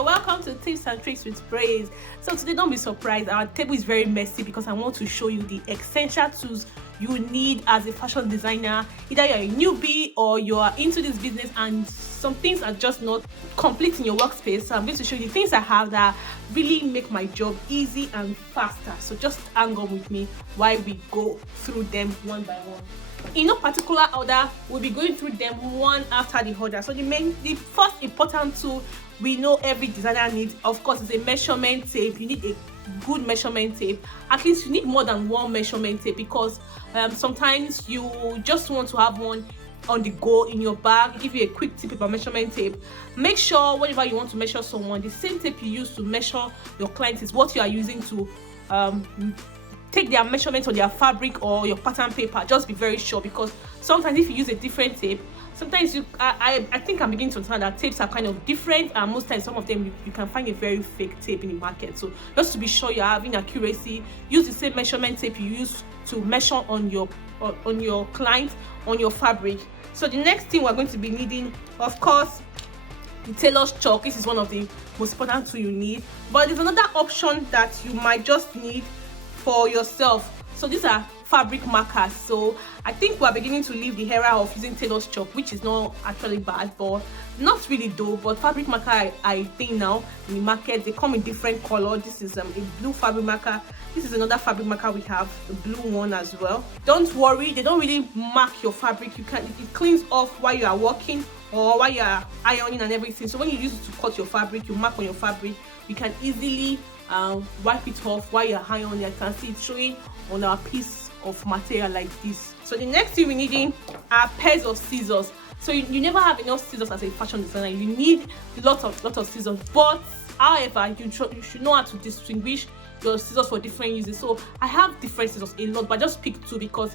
you're welcome to Tips and Tricks with Praiz. So today, don't be surprised, our table is very messy because I want to show you the essential tools you need as a fashion designer. Either you're a newbie or you are into this business and some things are just not complete in your workspace. So I'm going to show you the things I have that really make my job easy and faster. So just hang on with me while we go through them one by one. In no particular order, we'll be going through them one after the other. So the first important tool we know every designer needs, of course, is a measurement tape. You need a good measurement tape. At least you need more than one measurement tape because sometimes you just want to have one on the go in your bag. Give you a quick tip about measurement tape. Make sure whenever you want to measure someone, the same tape you use to measure your client is what you are using to take their measurements on their fabric or your pattern paper. Just be very sure, because sometimes if you use a different tape, sometimes I think I'm beginning to understand that tapes are kind of different, and most times some of them you can find a very fake tape in the market. So just to be sure you're having accuracy, use the same measurement tape you use to measure on your client, on your fabric. So the next thing we're going to be needing, of course, the tailor's chalk. This is one of the most important tools you need, but there's another option that you might just need for yourself. So these are fabric markers. So I think we're beginning to leave the era of using tailor's chalk, which is not actually bad, but not really though. But fabric marker, I think now in the market they come in different color. This is a blue fabric marker. This is another fabric marker. We have a blue one as well. Don't worry, they don't really mark your fabric. It cleans off while you are working or while you are ironing and everything. So when you use it to cut your fabric, you mark on your fabric, you can easily wipe it off while you're ironing. You can see it showing on our piece of material like this. So the next thing we're needing are pairs of scissors. So you never have enough scissors as a fashion designer. You need lots of scissors, but however you should know how to distinguish your scissors for different uses. So I have different scissors a lot, but I just pick two because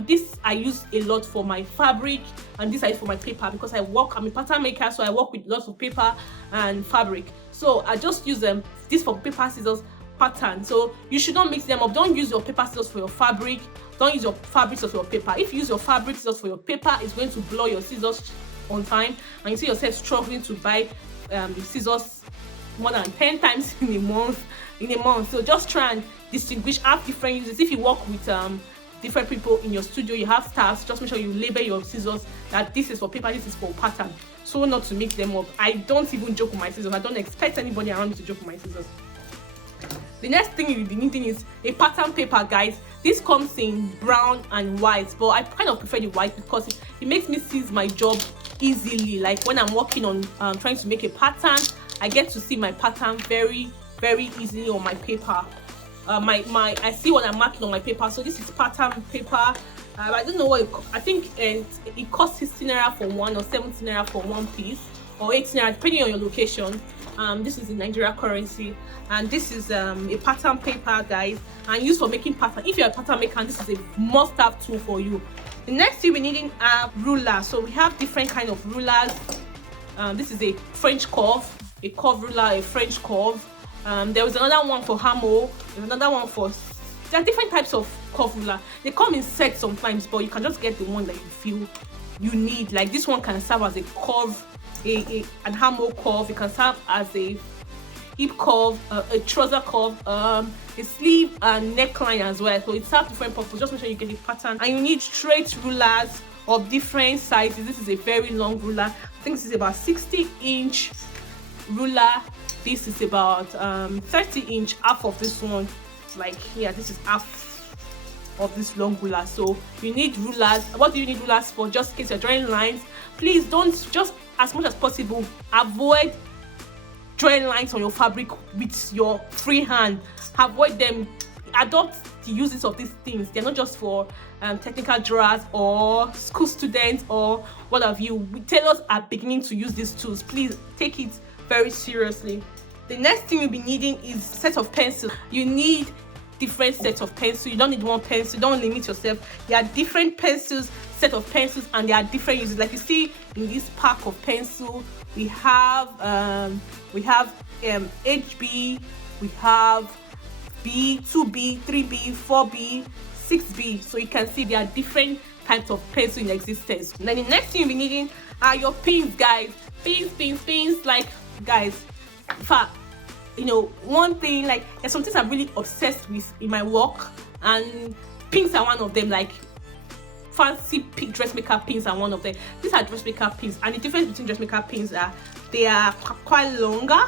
this I use a lot for my fabric and this I use for my paper, because I'm a pattern maker, so I work with lots of paper and fabric. So I just use this for paper scissors pattern. So you should not mix them up. Don't use your paper scissors for your fabric. Don't use your fabric scissors for your paper. If you use your fabric scissors for your paper, it's going to blur your scissors on time, and you see yourself struggling to buy the scissors more than 10 times in a month. So just try and distinguish, have different uses. If you work with different people in your studio, you have staffs, just make sure you label your scissors that this is for paper, this is for pattern, so not to mix them up. I don't even joke with my scissors. I don't expect anybody around me to joke with my scissors. The next thing you'll be needing is a pattern paper, guys. This comes in brown and white, but I kind of prefer the white because it makes me see my job easily. Like when I'm working on trying to make a pattern, I get to see my pattern very easily on my paper. I see what I'm marking on my paper. So this is pattern paper. I don't know what I think it costs 16 naira for one, or 17 naira for one piece, or 18 naira depending on your location. This is in Nigeria currency, and this is a pattern paper, guys, and used for making pattern. If you're a pattern maker, this is a must-have tool for you. The next thing we're needing are rulers. So we have different kind of rulers. This is a French curve, a curve ruler, a French curve. There was another one for hammer. There's another one for. There are different types of curve ruler. They come in sets sometimes, but you can just get the one that you feel you need. Like this one can serve as a curve, an hammer curve. It can serve as a hip curve, a trouser curve, a sleeve and neckline as well. So it serves different purposes. Just make sure you get the pattern. And you need straight rulers of different sizes. This is a very long ruler. I think this is about 60-inch ruler. This is about 30-inch. Half of this one, like here, this is half of this long ruler. So you need rulers. What do you need rulers for? Just in case you're drawing lines, please don't, just as much as possible, avoid drawing lines on your fabric with your free hand. Avoid them. Adopt the uses of these things. They're not just for technical drawers or school students or what have you. We tailors are beginning to use these tools. Please take it very seriously. The next thing you'll be needing is a set of pencils. You need different sets of pencils. You don't need one pencil. Don't limit yourself. There are different pencils, set of pencils, and there are different uses. Like you see in this pack of pencil, we have HB, we have B, 2B, 3B, 4B, 6B. So you can see there are different types of pencil in existence. And then the next thing you'll be needing are your pins, guys. Pins. Like, guys, In fact, you know, one thing, like, there's some things I'm really obsessed with in my work, and pins are one of them. Like, fancy dressmaker pins are one of them. These are dressmaker pins, and the difference between dressmaker pins are they are quite longer.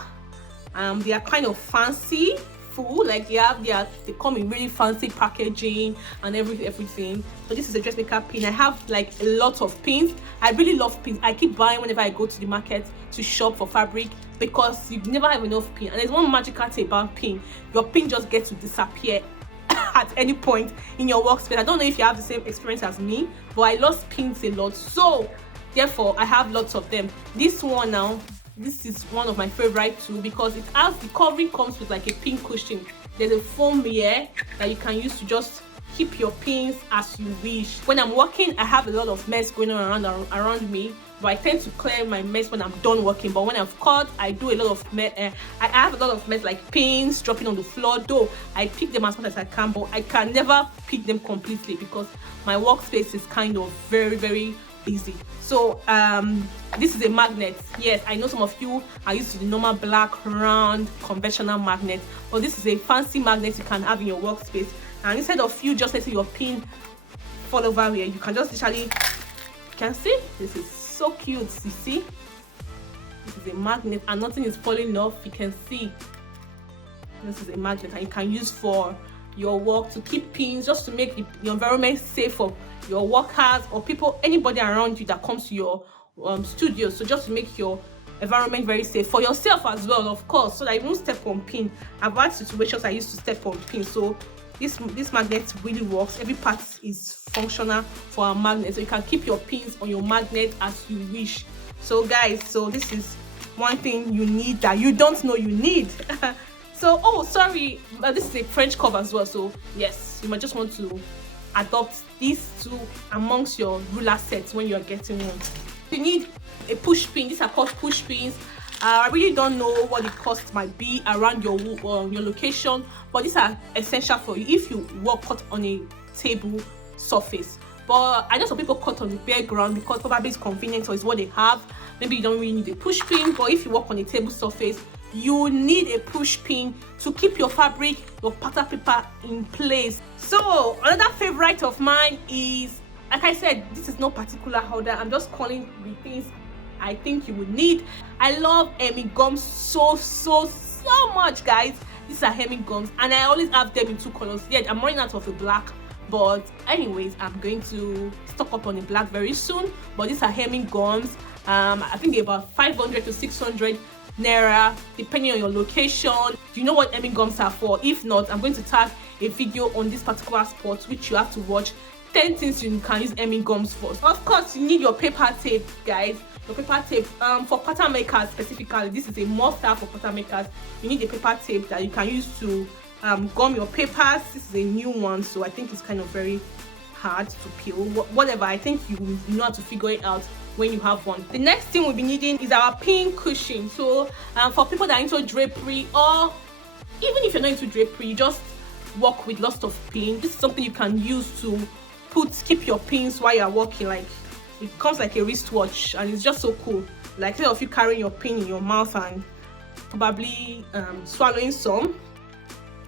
They are kind of fancy, full, like they come in really fancy packaging and everything. So this is a dressmaker pin. I have like a lot of pins. I really love pins. I keep buying whenever I go to the market to shop for fabric, because you never have enough pin. And there's one magical thing about pin: your pin just gets to disappear at any point in your workspace. I don't know if you have the same experience as me, but I lost pins a lot, so therefore I have lots of them. This one now, this is one of my favorite too, because it has, the covering comes with like a pin cushion. There's a foam here that you can use to just keep your pins as you wish. When I'm working, I have a lot of mess going on around me, but I tend to clear my mess when I'm done working. But when I've cut, I do a lot of mess. I have a lot of mess, like pins dropping on the floor. Though I pick them as much as I can, but I can never pick them completely because my workspace is kind of very, very busy. So this is a magnet. Yes, I know some of you are used to the normal black round conventional magnet, but this is a fancy magnet you can have in your workspace. And instead of you just letting your pin fall over here, you can just literally, you can see, this is so cute. You see, this is a magnet and nothing is falling off. You can see this is a magnet, and you can use for your work to keep pins, just to make the environment safe for your workers or people, anybody around you that comes to your studio. So just to make your environment very safe for yourself as well, of course, so that you won't step on pin. I've had situations I used to step on pin, so this magnet really works. Every part is functional for a magnet, so you can keep your pins on your magnet as you wish. So guys, so this is one thing you need that you don't know you need. So, oh sorry, this is a French cover as well, so yes, you might just want to adopt these two amongst your ruler sets when you're getting one. You need a push pin. These are called push pins. I really don't know what the cost might be around your location, but these are essential for you if you work cut on a table surface. But I know some people cut on the bare ground because probably it's convenient or it's what they have. Maybe you don't really need a push pin, but if you work on a table surface, you need a push pin to keep your fabric, your pattern paper in place. So another favorite of mine is, like I said, this is no particular order. I'm just calling the things I think you would need. I love hemming gums so much, guys. These are hemming gums, and I always have them in two colors. Yeah, I'm running out of the black, but anyways, I'm going to stock up on the black very soon. But these are hemming gums. I think they're about 500 to 600 naira depending on your location. You know what hemming gums are for? If not, I'm going to tag a video on this particular spot which you have to watch. 10 things you can use hemming gums for. Of course, you need your paper tape, guys. Your paper tape for pattern makers specifically, this is a must-have for pattern makers. You need a paper tape that you can use to gum your papers. This is a new one, so I think it's kind of very hard to peel. Whatever, I think you know how to figure it out when you have one. The next thing we'll be needing is our pin cushion. So for people that are into drapery, or even if you're not into drapery, you just work with lots of pins, this is something you can use to keep your pins while you're working. Like, it comes like a wristwatch, and it's just so cool. Like, instead of you carrying your pin in your mouth and probably swallowing some,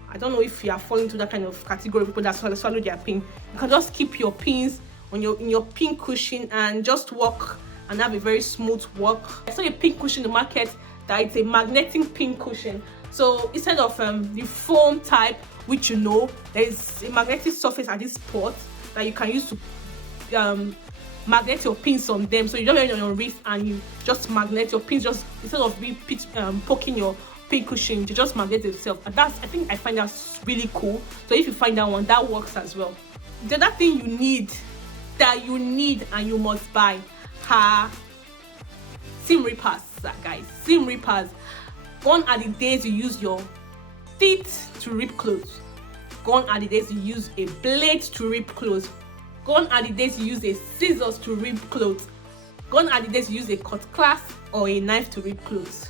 I don't know if you are falling into that kind of category of people that swallow their pin. You can just keep your pins on in your pin cushion and just work and have a very smooth work. I saw a pin cushion in the market that it's a magnetic pin cushion. So instead of the foam type, which you know, there is a magnetic surface at this spot that you can use to magnet your pins on them. So you don't wear it on your wrist and you just magnet your pins, just instead of poking your pin cushion, you just magnet itself. And I think I find that's really cool. So if you find that one, that works as well. The other thing you need and you must buy are seam rippers, guys. Seam rippers. Gone are the days you use your teeth to rip clothes. Gone are the days you use a blade to rip clothes. Gone are the days you use a scissors to rip clothes. Gone are the days you use a cut class or a knife to rip clothes.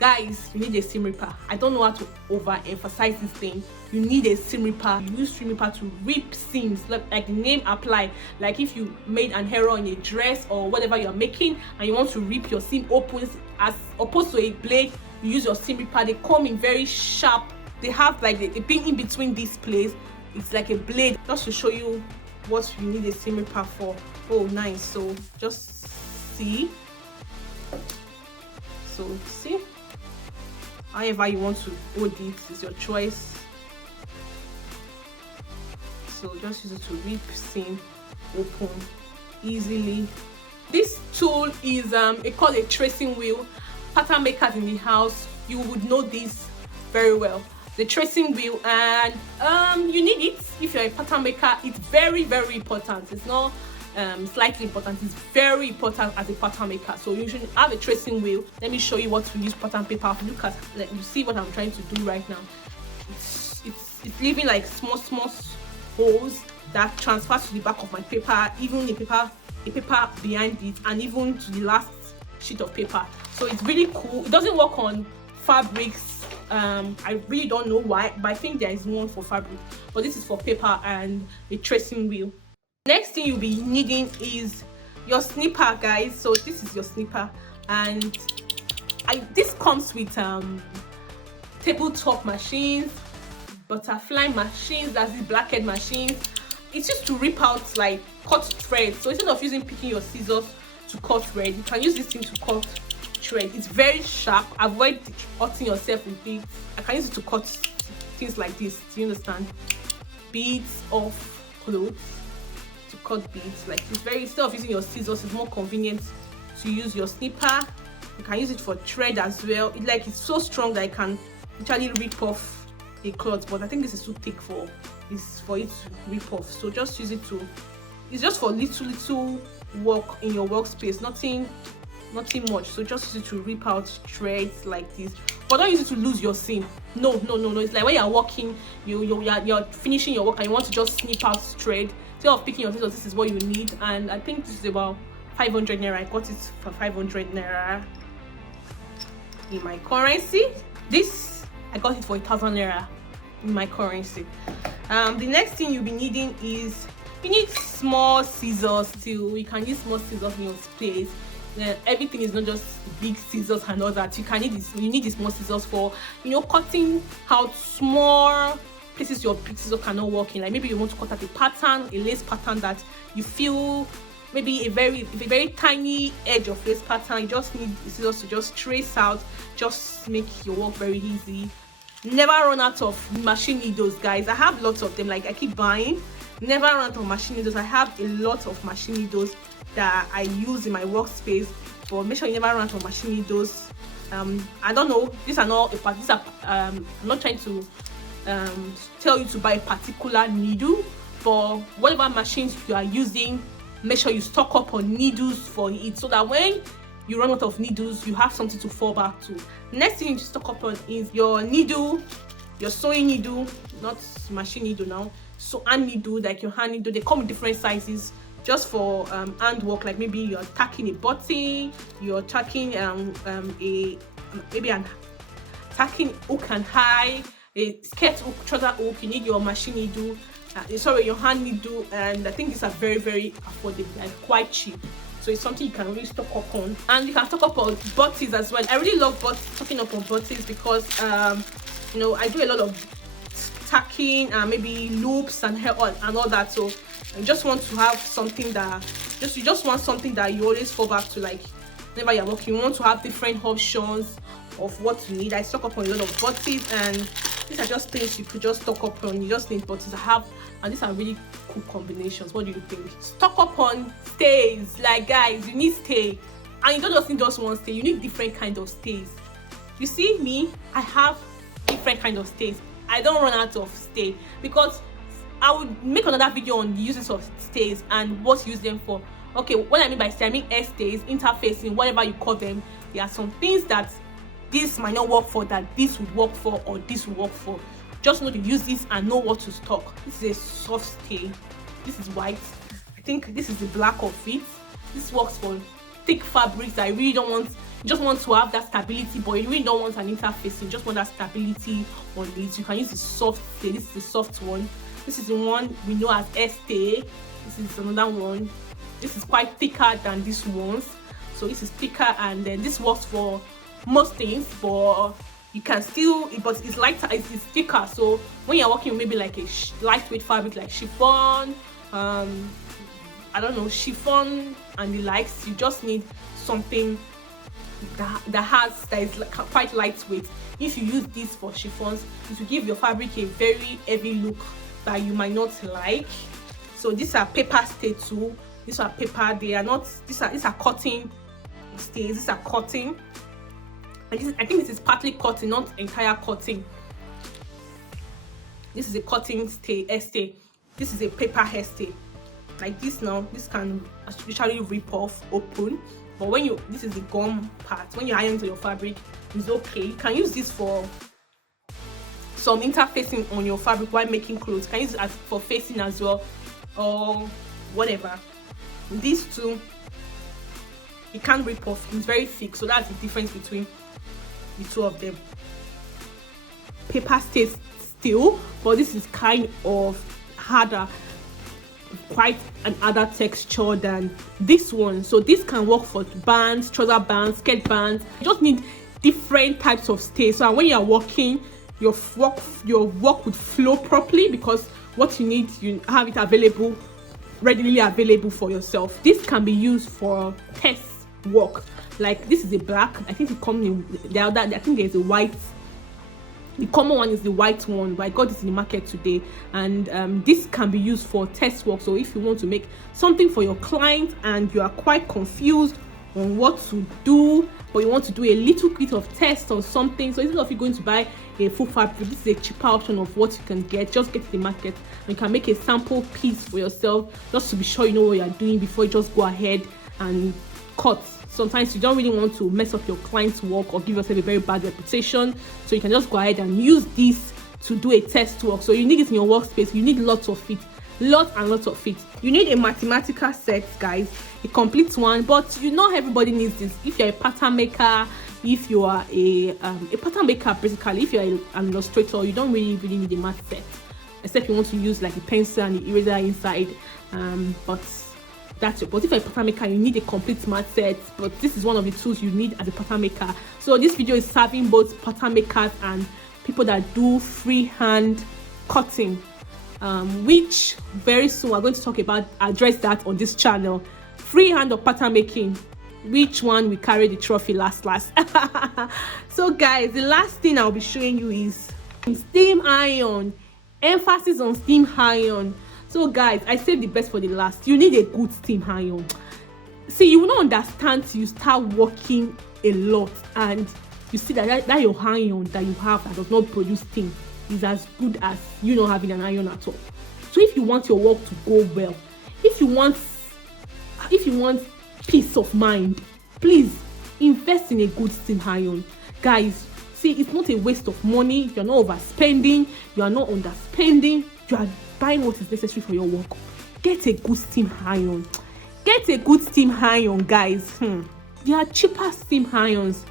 Guys, you need a seam ripper. I don't know how to overemphasize this thing. You need a seam ripper. You use seam ripper to rip seams, like the name apply. Like if you made an error in a dress or whatever you're making and you want to rip your seam open, as opposed to a blade, you use your seam ripper. They come in very sharp. They have like the pin in between this place. It's like a blade. Just to show you what you need a seam ripper for. Oh, nice. So just see. So see. However you want to hold it is your choice. So just use it to rip seam open easily. This tool is called a tracing wheel. Pattern makers in the house, you would know this very well. The tracing wheel, and you need it if you're a pattern maker. It's very, very important. It's not slightly important, it's very important as a pattern maker. So you should have a tracing wheel. Let me show you what to use pattern paper. Look at, you see what I'm trying to do right now. It's leaving like small holes that transfers to the back of my paper, even the paper behind it, and even to the last sheet of paper. So it's really cool. It doesn't work on fabrics. I really don't know why, but I think there is one for fabric, but this is for paper and a tracing wheel. Next thing you'll be needing is your snipper, guys. So this is your snipper, and this comes with tabletop machines, butterfly machines, that's the blackhead machines. It's just to rip out, like, cut thread. So instead of picking your scissors to cut thread, you can use this thing to cut thread. It's very sharp. Avoid hurting yourself with it. I can use it to cut things like this. Do you understand? Beads of clothes. To cut beads like this. Instead of using your scissors, it's more convenient to use your snipper. You can use it for thread as well. It's so strong that it can literally rip off a cloth, but I think this is too thick for it to rip off. So just use it to, it's just for little work in your workspace, nothing much. So just use it to rip out threads like this, but don't use it to lose your seam. No. It's like when you're working, you're finishing your work and you want to just snip out thread. Instead of picking your scissors, this is what you need. And I think this is about 500 naira. I got it for 500 naira in my currency. This I got it for 1,000 naira in my currency. The next thing you'll be needing is, you need small scissors too. You can use small scissors in your space. Everything is not just big scissors and all that. You need these small scissors for, cutting out small places your big scissors cannot work in. Like maybe you want to cut out a pattern, a lace pattern that you feel, maybe a very tiny edge of lace pattern. You just need the scissors to just trace out, just make your work very easy. Never run out of machine needles, guys. I have lots of them, like I keep buying. Never run out of machine needles. I have a lot of machine needles that I use in my workspace, but make sure you never run out of machine needles. I don't know, these are not I'm not trying to tell you to buy a particular needle, but whatever machines you are using, make sure you stock up on needles for it, so that when you run out of needles, you have something to fall back to. Next thing you need to stock up on is your needle, your sewing needle, not machine needle now. So hand needle, like your hand needle, they come in different sizes, just for hand work. Like maybe you're tacking a button, you're tacking tacking hook and high, a skirt hook, trouser hook. You need your machine needle, your hand needle, and I think these are very, very affordable and quite cheap. So it's something you can really stock up on. And you can stock up on buttons as well. I really love stocking up on buttons because I do a lot of tacking and maybe loops and hair and all that. So I just want to have something that you just want something that you always fall back to, like whenever you're working. You want to have different options of what you need. I stock up on a lot of buttons, and these are just things you could just stock up on. You just need buttons. And these are really cool combinations. What do you think? Stock up on stays. Like, guys, you need stay, and you don't just need just one stay. You need different kind of stays. You see me, I have different kind of stays. I don't run out of stay, because I would make another video on the uses of stays and what to use them for. Okay, what I mean by stay, I mean air stays, interfacing, whatever you call them. There are some things that this might not work for, that this would work for, or this would work for. Just know to use this and know what to stock. This is a soft stay. This is white. I think this is the black of it. This works for thick fabrics. I really don't want You just want to have that stability, but you really don't want an interfacing. You just want that stability on it. You can use the soft stay. This is the soft one. This is the one we know as stay. This is another one. This is quite thicker than these ones, so this is thicker, and then this works for most things, but you can still, but it's lighter, it's thicker. So when you're working with maybe like a lightweight fabric like chiffon, I don't know, chiffon and the likes, you just need something that is like quite lightweight. If you use this for chiffons, it will give your fabric a very heavy look that you might not like. So these are paper stay too. These are paper. They are not. These are cotton stays. These are cotton. And I think this is partly cotton, not entire cotton. This is a cotton stay. This is a paper hair stay. Like this now. This can actually rip off, open. But when this is the gum part. When you iron to your fabric, it's okay. You can use this for some interfacing on your fabric while making clothes. You can use it for facing as well, or whatever. These two, it can't rip off. It's very thick, so that's the difference between the two of them. Paper stays still, but this is kind of harder, quite an harder texture than this one. So this can work for bands, trouser bands, skirt bands. You just need different types of stays, so when you are working, your work would flow properly, because what you need, you have it available, readily available for yourself. This can be used for test work. Like this is a black. I think it comes in the other. I think there's a white. The common one is the white one, but I got this in the market today, and this can be used for test work. So if you want to make something for your client and you are quite confused on what to do, but you want to do a little bit of test or something, so instead of you going to buy a full fabric, this is a cheaper option of what you can get. Just get to the market and you can make a sample piece for yourself, just to be sure you know what you're doing before you just go ahead and cut. Sometimes you don't really want to mess up your client's work or give yourself a very bad reputation, so you can just go ahead and use this to do a test work. So you need it in your workspace. You need lots of it, lots and lots of it. You need a mathematical set, guys, a complete one, but you know everybody needs this. If you're a pattern maker, if you are a pattern maker, basically, if you're an illustrator, you don't really need a math set, except you want to use like a pencil and the eraser inside, but that's it. But if you're a pattern maker, you need a complete math set, but this is one of the tools you need as a pattern maker. So this video is serving both pattern makers and people that do freehand cutting, which very soon we're going to address that on this channel. Freehand or pattern making, which one will carry the trophy last? So guys, the last thing I'll be showing you is steam iron. Emphasis on steam iron. So guys, I saved the best for the last. You need a good steam iron. See, you will not understand till you start working a lot and you see that your iron that you have that does not produce steam is as good as you not having an iron at all. So if you want your work to go well, if you want peace of mind, please invest in a good steam iron. Guys, see, it's not a waste of money. You're not overspending, you are not underspending, you are buying what is necessary for your work. Get a good steam iron. Get a good steam iron, guys. There are cheaper steam irons.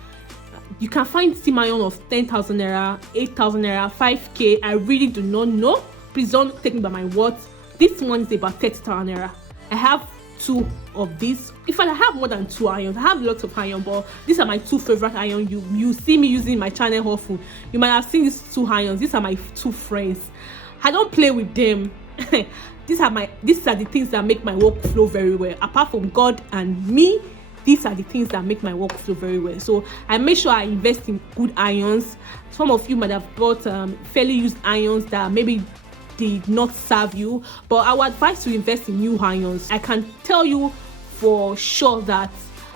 You can find steam iron of 10,000 naira, 8,000 naira, 5k. I really do not know. Please don't take me by my word. This one is about 30,000 naira. I have two of these. In fact, I have more than two irons. I have lots of iron, but these are my two favorite iron. You see me using my channel often. You might have seen these two irons. These are my two friends. I don't play with them. These are the things that make my work flow very well. Apart from God and me, these are the things that make my work flow very well. So I make sure I invest in good irons. Some of you might have bought fairly used irons that maybe did not serve you, but I would advise to invest in new irons. I can tell you for sure that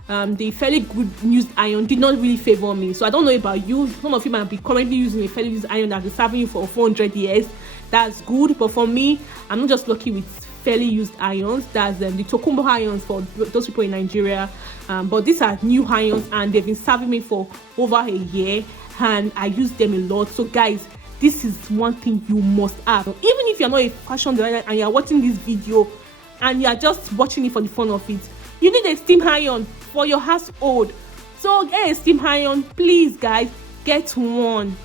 the fairly good used iron did not really favor me. So I don't know about you. Some of you might be currently using a fairly used iron that is serving you for 400 years. That's good, but for me, I'm not just lucky with fairly used irons. That's the Tokumbo irons for those people in Nigeria, but these are new irons and they've been serving me for over a year and I use them a lot. So guys, this is one thing you must have. Even if you're not a fashion designer and you're watching this video and you're just watching it for the fun of it, you need a steam iron for your household. So get a steam iron, please guys, get one.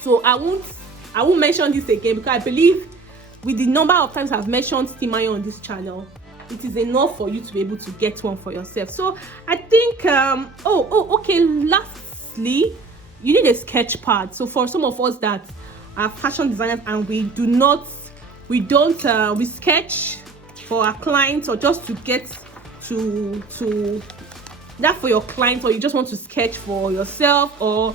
So I won't mention this again, because I believe with the number of times I've mentioned steam iron on this channel, it is enough for you to be able to get one for yourself. So I think okay, lastly, you need a sketch pad. So for some of us that are fashion designers and we sketch for our clients, or just to get to that for your clients, or you just want to sketch for yourself, or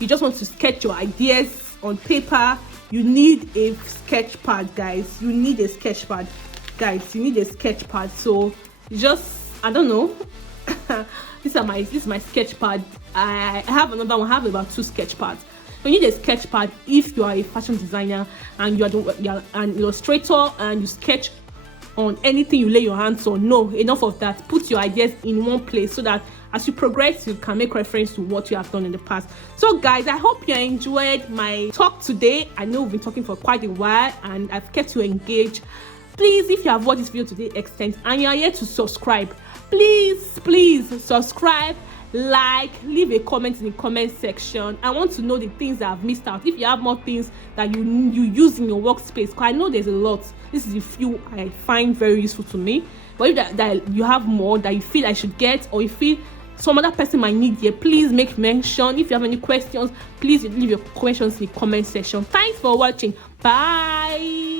you just want to sketch your ideas on paper, you need a sketch pad, guys. You need a sketch pad. So just, I don't know. This is my sketch pad. I have another one. I have about 2 sketch pads. So you need a sketch pad if you are a fashion designer and you are an illustrator and you sketch on anything you lay your hands on. No, enough of that. Put your ideas in one place so that as you progress, you can make reference to what you have done in the past. So guys, I hope you enjoyed my talk today. I know we've been talking for quite a while and I've kept you engaged. Please, if you have watched this video to the extent and you are here to subscribe, please subscribe, like, leave a comment in the comment section. I want to know the things that I've missed out. If you have more things that you use in your workspace, because I know there's a lot. This is a few I find very useful to me. But if that you have more that you feel I should get, or you feel some other person might need here, please make mention. If you have any questions, please leave your questions in the comment section. Thanks for watching. Bye.